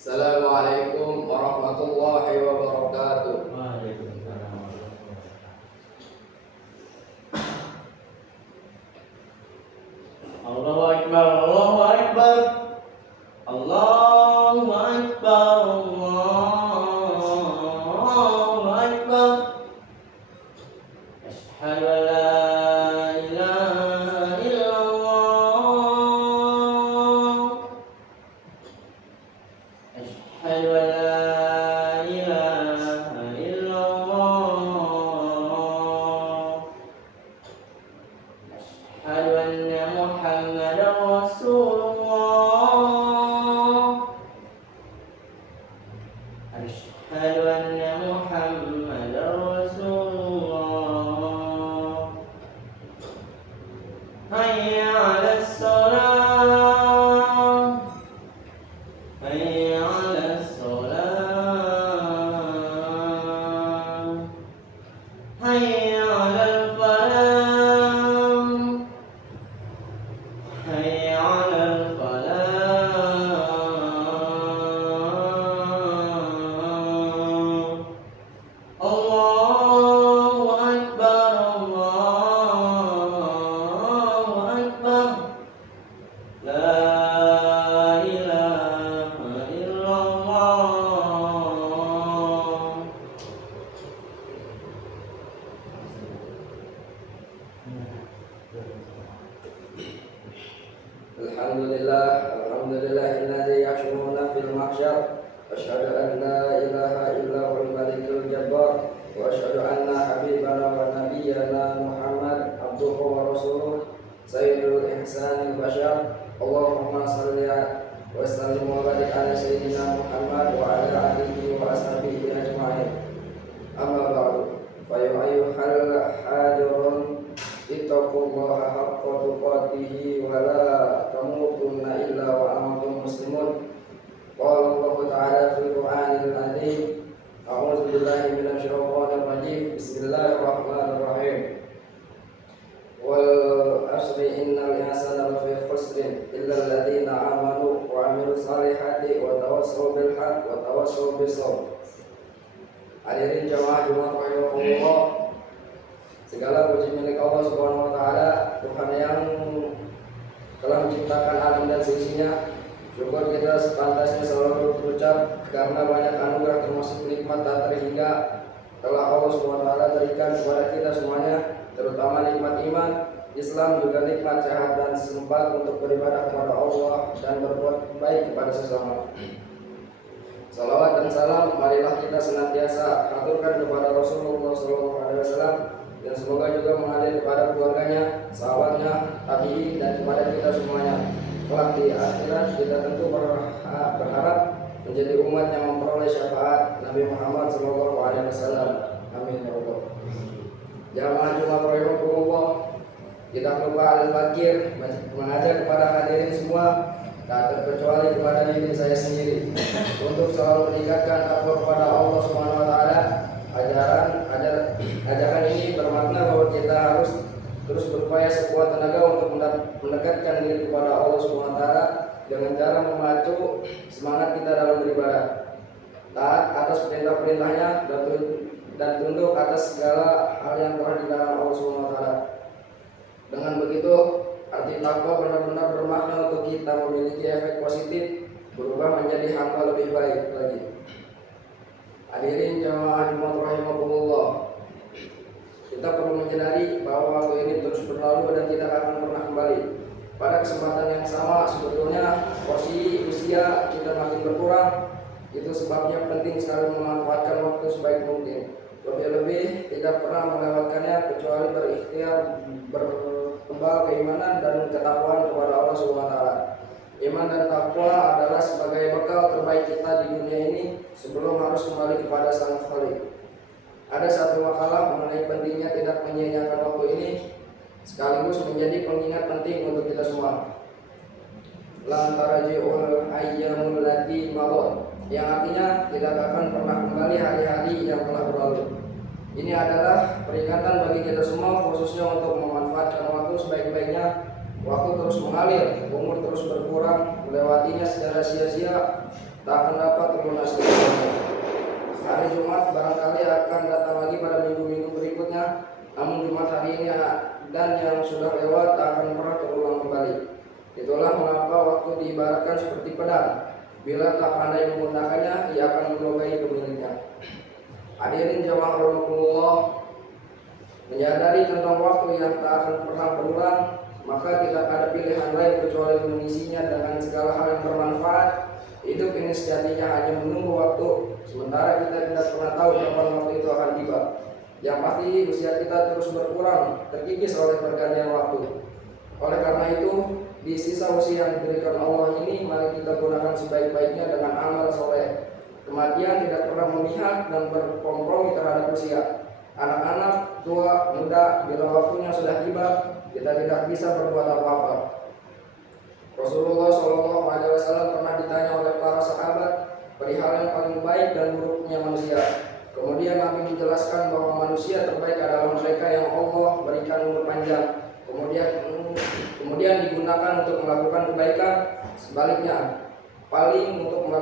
Assalamualaikum warahmatullahi wabarakatuh. Waalaikumsalam. Allahu Akbar, Allahu Akbar, Allahu Akbar, Allahu Akbar. Asyhadu an la ilaha illallah. Asyhadu an la ilaha illallah. Asyhadu anna Muhammadar Rasulullah. Asyhadu anna Muhammadar Rasulullah. Hayya 'alas shalah. Hayya 'alas shalah. Hayya 'alal falah. Hayya 'alal falah. Allahu Akbar, Allahu Akbar. La ilaha illallah. Alhamdulillahilladzi yashuruna fil mahsyar. Asyhadu an la ilaha illa huwal malikul jabbar. Wa asyhadu anna habibana wa nabiyyana Muhammad abduhu wa rasuluh sayyidul ihsanil bashar. Allahumma shalli wa sallim wa barik ala sayyidina Muhammad wa ala alihi wa ashabihi ajma'in. Amma ba'du. Fa ya ayyuhal hadirun ittaqullaha haqqa tuqatih wa la tamutunna illa wa antum muslimun. Qala Allah ta'ala fil Qur'anil Azim. A'udzu billahi minasy syaithanir rajim. Bismillahirrahmanirrahim. Wal asri innal insana lafi khusrin illa alladziina aamanu wa 'amilus shalihati wa tawassaw bil haqq wa tawassaw bis sabr. Hadirin jamaah Jumat rahimakumullah. Segala puji milik Allah Subhanahu wa taala, Tuhan yang telah menciptakan alam dan seisinya. Syukur kita sepantasnya selalu berucap karena banyak anugerah termasuk nikmat tak terhingga telah Allah Subhanahu wa taala berikan kepada kita semuanya, terutama nikmat iman, Islam, juga nikmat sehat dan sempat untuk beribadah kepada Allah dan berbuat baik kepada sesama. Salawat dan salam marilah kita senantiasa aturkan kepada Rasulullah SAW, dan semoga juga mengalir kepada keluarganya, sahabatnya, tabi'in, dan kepada kita semuanya. Kelak di akhirat kita tentu berharap menjadi umat yang memperoleh syafaat Nabi Muhammad SAW. Amin ya Allah. Jamaah Jumat rahimakumullah, kita lupa al-fakir mengajak kepada hadirin semua, tak terkecuali kepada diri saya sendiri, untuk selalu meningkatkan takwa kepada Allah Subhanahu wa taala. Ajaran ini bermakna bahwa kita harus terus berupaya sekuat tenaga untuk mendekatkan diri kepada Allah Subhanahu wa taala dengan cara memacu semangat kita dalam beribadah, taat atas perintah-perintahnya, dan tunduk atas segala hal yang telah dilarang Allah Subhanahu wa taala. Dengan begitu, arti takwa benar-benar bermakna untuk kita memiliki efek positif, berubah menjadi hamba lebih baik lagi. Hadirin jamaah Jumat rahimakumullah, kita perlu menyadari bahwa waktu ini terus berlalu dan tidak akan pernah kembali. Pada kesempatan yang sama, sebetulnya porsi usia kita makin berkurang. Itu sebabnya penting sekali memanfaatkan waktu sebaik mungkin. Lebih-lebih tidak pernah melewatkannya kecuali berikhtiar berkembang keimanan dan ketakwaan kepada Allah Subhanahu wa taala. Iman dan takwa adalah sebagai bekal terbaik kita di dunia ini sebelum harus kembali kepada Sang Khalik. Ada satu makalah mengenai pentingnya tidak menyia-nyiakan waktu ini, sekaligus menjadi pengingat penting untuk kita semua. Lan tarji'ul ayyamul lati madad, yang artinya tidak akan pernah kembali hari-hari yang telah berlalu. Ini adalah peringatan bagi kita semua, khususnya untuk memanfaatkan waktu sebaik-baiknya Waktu terus mengalir, umur terus berkurang, melewatinya secara sia-sia, tak akan dapat melunasi semuanya. Hari Jumat barangkali akan datang lagi pada minggu-minggu berikutnya, namun Jumat hari ini dan yang sudah lewat tak akan pernah terulang kembali. Itulah mengapa waktu diibaratkan seperti pedang. Bila tak pandai menggunakannya, ia akan melukai pemiliknya. Hadirin jamaah rahimakumullah, menyadari tentang waktu yang tak akan pernah berulang, maka tidak ada pilihan lain kecuali mengisinya dengan segala hal yang bermanfaat. Hidup ini sejatinya hanya menunggu waktu, sementara kita tidak pernah tahu kapan waktu itu akan tiba. Yang pasti usia kita terus berkurang, terkikis oleh pergantian waktu. Oleh karena itu, di sisa usia yang diberikan Allah ini, mari kita gunakan sebaik-baiknya dengan amal soleh. Kematian tidak pernah memihak dan berkompromi terhadap usia. Anak-anak, tua, muda, bila waktunya sudah tiba, kita tidak bisa berbuat apa-apa. Rasulullah SAW pernah ditanya oleh para sahabat perihal yang paling baik dan buruknya manusia. Kemudian Nabi menjelaskan bahwa manusia terbaik adalah mereka yang Allah berikan umur panjang, kemudian digunakan untuk melakukan kebaikan. Sebaliknya, paling buruk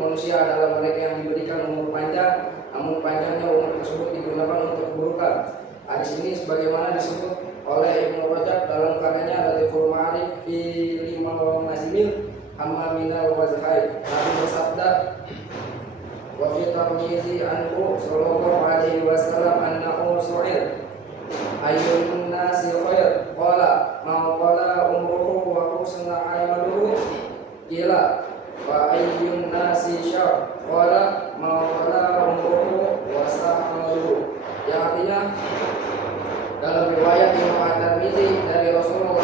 manusia adalah mereka yang diberikan umur panjang, namun panjangnya umur tersebut digunakan untuk keburukan. Hadis ini sebagaimana disebut oleh Ibnu Rajab dalam karyanya Latiful Ma'arif fi Limal Mazimil Amma Minal Wazhai. Nabi bersabda, wa fi Tirmidzi anhu sallallahu alaihi wasallam annahu su'il ayyun nasi khair qala ma qala umruhu wa husna amaluhu qila wa ayyun nasi syarr qala ma qala umruhu wa sa'amaluhu. Yang artinya, dalam riwayat Imam At-Tirmidzi dari Rasulullah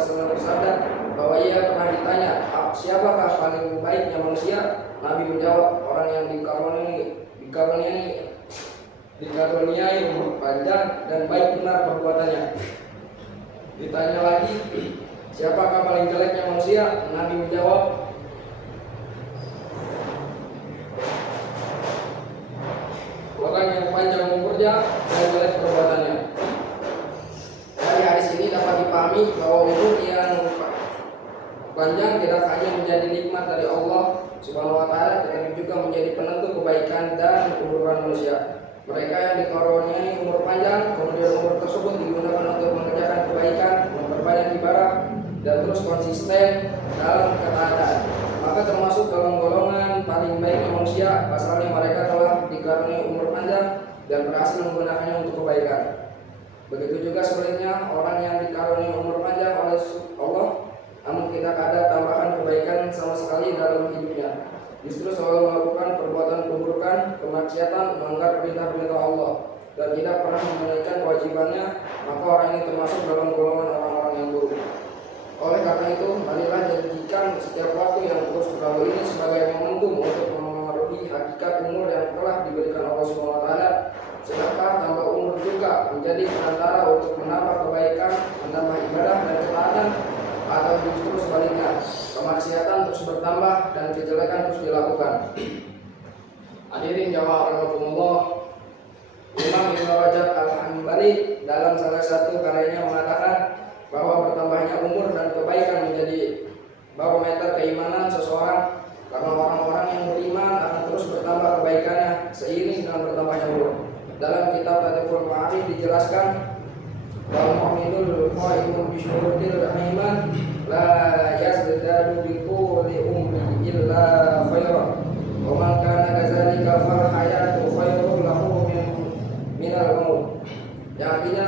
SAW bersabda bahwa ia pernah ditanya, siapakah paling baiknya manusia? Nabi menjawab, orang yang dikaruniai umur panjang dan baik benar perbuatannya. Ditanya lagi, siapakah paling jeleknya manusia? Nabi menjawab, orang yang panjang umurnya dan jelek perbuatannya. Dari hadis ini dapat dipahami bahwa umur yang panjang tidak hanya menjadi nikmat dari Allah Subhanahu wa taala, tetapi juga menjadi penentu kebaikan dan keburukan manusia. Mereka yang dikaruniai umur panjang, kemudian umur tersebut digunakan untuk mengerjakan kebaikan, memperbanyak ibadah, dan terus konsisten dalam ketaatan, maka termasuk dalam golongan paling baiknya manusia. Pasalnya mereka telah dikaruniai umur panjang dan berhasil menggunakannya untuk kebaikan. Begitu juga sebaliknya, orang yang dikaruniai umur panjang oleh Allah namun tidak ada tambahan kebaikan sama sekali dalam hidupnya, justru selalu melakukan perbuatan keburukan, kemaksiatan, melanggar perintah-perintah Allah, dan tidak pernah menunaikan kewajibannya, maka orang ini termasuk dalam golongan orang-orang yang buruk. Oleh karena itu, marilah jadikan setiap waktu yang terus berlalu ini sebagai momentum untuk memengaruhi hakikat umur yang telah diberikan Allah SWT. Sedangkan tambah umur juga menjadi perantara untuk menambah kebaikan, menambah ibadah dan ketaatan, atau justru sebaliknya, kemaksiatan terus bertambah dan kejelekan terus dilakukan. Hadirin jamaah rahimakumullah, Imam Ibnu Rajab Al-Hambali dalam salah satu karyanya mengatakan bahwa bertambahnya umur dan kebaikan menjadi barometer keimanan seseorang, karena orang-orang yang beriman akan terus bertambah kebaikannya seiring dengan bertambahnya umur. Dalam kitab Latiful Ma'arif dijelaskan, wal mu'minul qaimun bi syurutil iman la yazdadu bi quli umri illa khairan wa man kana kadzalika fal hayatu khairul lahu minal maut. Yang artinya,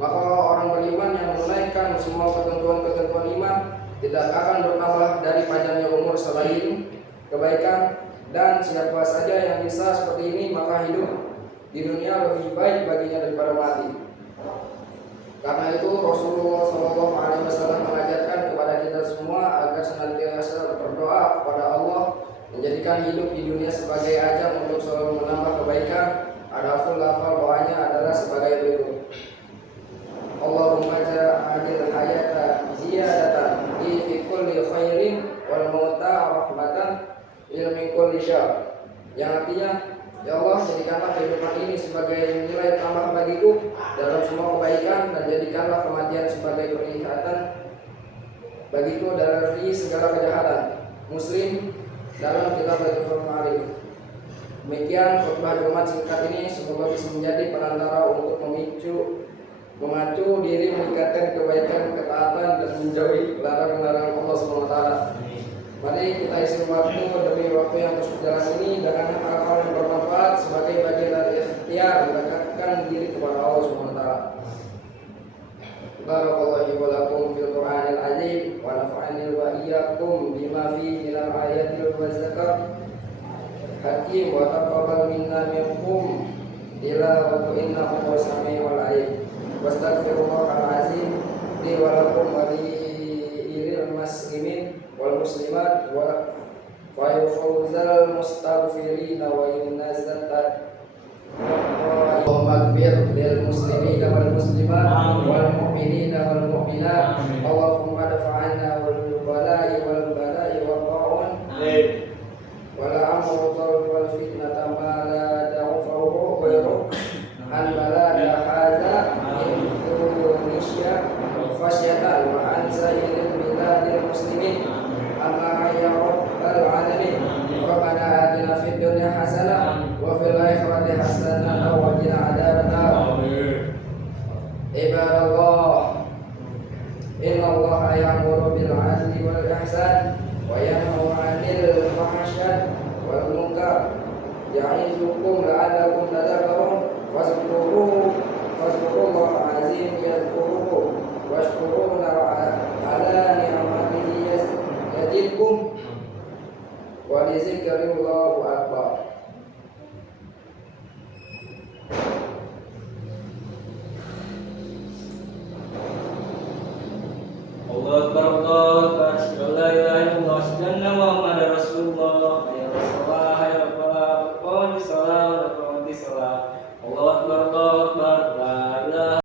maka orang beriman yang menunaikan semua ketentuan-ketentuan iman tidak akan bertambah dari panjangnya umur selain kebaikan, dan siapa saja yang bisa seperti ini maka hidup di dunia lebih baik baginya daripada mati. Karena itu Rasulullah SAW mengajarkan kepada kita semua agar senantiasa berdoa kepada Allah, menjadikan hidup di dunia sebagai ajang untuk selalu menambah kebaikan. Adapun lafal doanya adalah sebagai berikut: Allahumma ja'alil hayata ziyadatan fi kulli khairin wal mauta rahmatan min kulli syarr. Yang artinya, ya Allah, jadikanlah kehidupan ini sebagai nilai tambah bagiku dalam semua kebaikan, dan jadikanlah kematian sebagai penglihatan bagiku dari segala kejahatan. Muslim dalam kitab Al Ma'arif. Demikian khutbah Jumat singkat ini semoga bisa menjadi perantara untuk memacu diri meningkatkan kebaikan, ketaatan, dan menjauhi larangan-larangan Allah SWT. Mari kita isi waktu demi waktu yang terus berjalan ini dengan hal-hal yang bermanfaat sebagai bagian dari ikhtiar mendekatkan diri kepada Allah SWT. Barakallahu wa lakum fil Qur'anil azim wa nafa'ani wa iyyakum bima fihi minal ayatil wa zakar hakim wa taqabbal minna minkum tilawatu innahu huwas samiul alim. Wastaghfirullahal azim li wa lakum wa lil muslimin wal muslimat wa yufawzal mustaghfirin wa yunazzatat Allahumma ighfir lil muslimina wal muslimat wal mu'minina wal mu'minat. Allahumma dafa'anna wal bala'i wal ta'un wal amru wal fitnata ma la ta'ufahu ghairu an balada hadza Indonesia fasyatan wa an sayyidil biladil muslimin amma ya rabbal alamin. Rabbana atina fid dunya hasanah wa fil akhirati hasanah wa qina adzabannar. Ibadallah, innallaha ya'muru bil 'adli wal ihsan wa yanha 'anil fahsya'i wal munkar ya'izukum la'allakum tadhakkarun. Wazkurullaha 'azim yadhkurukum washkuruhu 'ala ni'matihi yazidkum wa li dzikrillahu akbar. Allah Akbar, Allah Akbar, asyhadu an la ilaha illallah, asyhadu anna Muhammadar Rasulullah. Hayya 'alas shalah, hayya 'alal falah, qad qamati shalah, qad qamati shalah. Allah Akbar, Allah